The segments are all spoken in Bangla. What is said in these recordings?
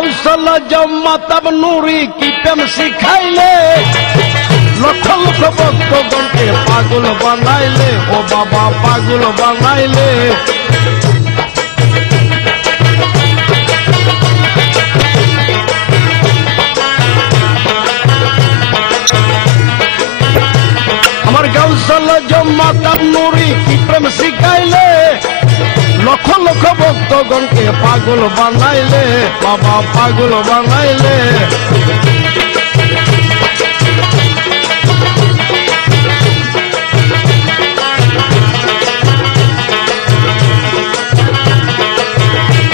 গাউসল জম্মাতাব নুরি কি প্রেম শিখাইলে লক্ষ লক্ষ ভক্তগণকে পাগল বানাইলে ও বাবা পাগল বানাইলে আমার গাউসল জম্মাতাব নুরি কি প্রেম শিখাইলে লক্ষ লক্ষ ভক্তগণকে পাগল বানাইলে বাবা পাগল বানাইলে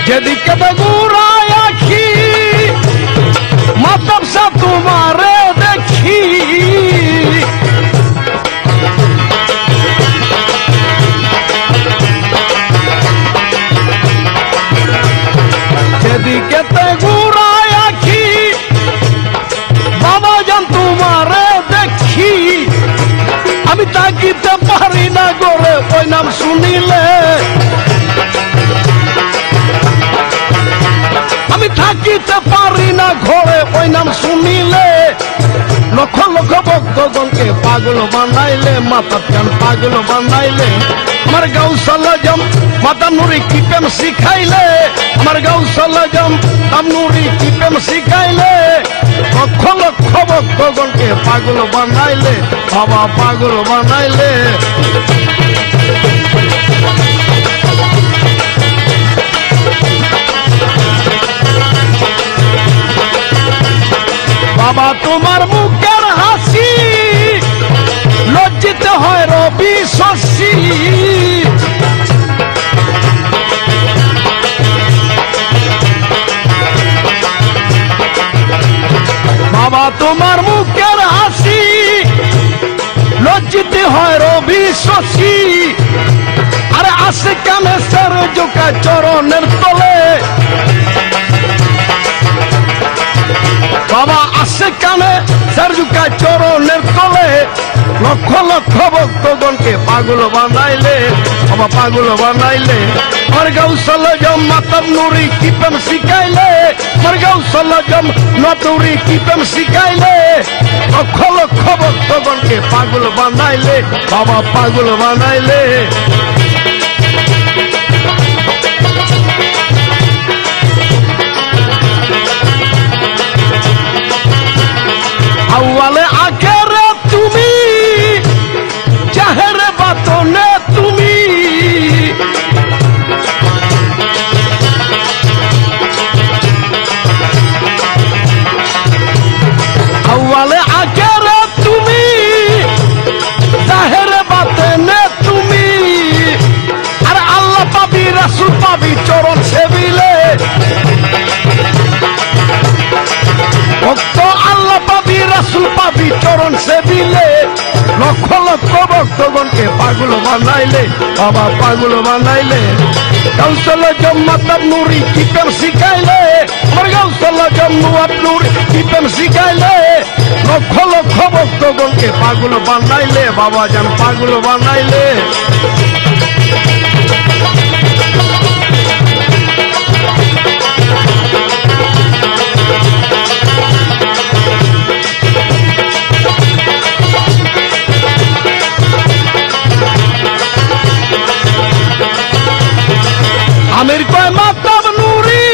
যেদিকে বেগুড়ায় আখি মাতাব সা তোমারে দেখি যেদিকে বেগুড়ায় আখি বাবা জান তোমারে দেখি আমি তাকিতে পারি না গোরে ওই নাম শুনিলে আমি থাকিতে পারি না ঘরে ওই নাম শুনিলে লক্ষ লক্ষ ভক্তগণকে পাগল বানাইলে মাতা প্রাণ পাগল বানাইলে আমার গাউসল জম মাতা নুরি কি প্রেম শিখাইলে আমার গাউসল জম তাম নুরি কি প্রেম শিখাইলে লক্ষ লক্ষ ভক্তগণকে পাগল বানাইলে বাবা পাগল বানাইলে বাবা তোমার মুখের হাসি লজ্জিত হয় রবি শশী বাবা তোমার মুখের হাসি লজ্জিত হয় রবি শশী আরে আসে কামে সর জোকা চরণের তলে বাবা আসে কানে সারজুকা চরণের তলে লক্ষ লক্ষ ভক্তগণকে পাগল বানাইলে বাবা পাগল বানাইলে আমার গাউসল জম মাতাব নুরি কি প্রেম শিখাইলে আমার গাউসল জম নতুরি কি প্রেম শিখাইলে লক্ষ লক্ষ ভক্তগণকে পাগল বানাইলে বাবা পাগল বানাইলে আউয়ালে আখেরে তুমি জাহেরে বাতনে তুমি আউয়ালে আখেরে তুমি জাহেরে বাতনে তুমি আর আল্লাহ পাবি রাসূল পাবি চরণ সেবিলে ভক্ত আল্লাহ পাবি রাসূল পাবি চরণ সেবিলে লক্ষ লক্ষ ভক্তগণকে পাগল বানাইলে বাবা পাগল বানাইলে গাউসল জম মাতাব নুরি কি প্রেম শিখাইলে আমার গাউসল জম মাতাব নুরি কি প্রেম শিখাইলে লক্ষ লক্ষ ভক্তগণকে পাগল বানাইলে বাবা জান পাগল বানাইলে আমির কয় মাতাব নুরি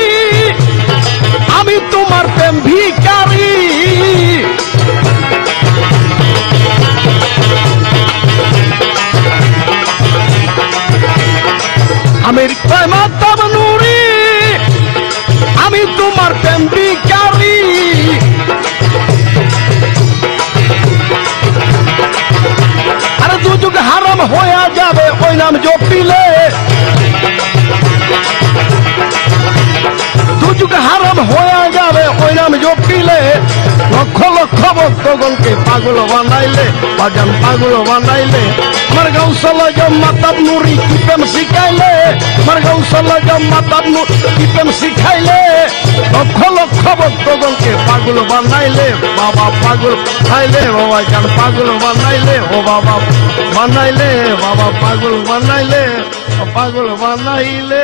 আমি তোমার প্রেম ভিখারি আমির কয় মাতাব নুরি আমি তোমার প্রেম ভিখারি আরে দুযুগ হারাম হয়ে যাবে ওই নাম জপিলে দুযুগ হারাম হয়ে যাবে ওই নাম জপিলে লক্ষ লক্ষ ভক্তগণকে পাগল বানাইলে বাজান পাগল বানাইলে আমার গাউসল জম মাতাব নুরি কি প্রেম শিখাইলে আমার গাউসল জম মাতাব নুরি কি প্রেম শিখাইলে লক্ষ লক্ষ ভক্তগণকে পাগল বানাইলে বাবা পাগল বানাইলে বাবা জান পাগল বানাইলে ও বাবা বানাইলে বাবা পাগল বানাইলে পাগল বানাইলে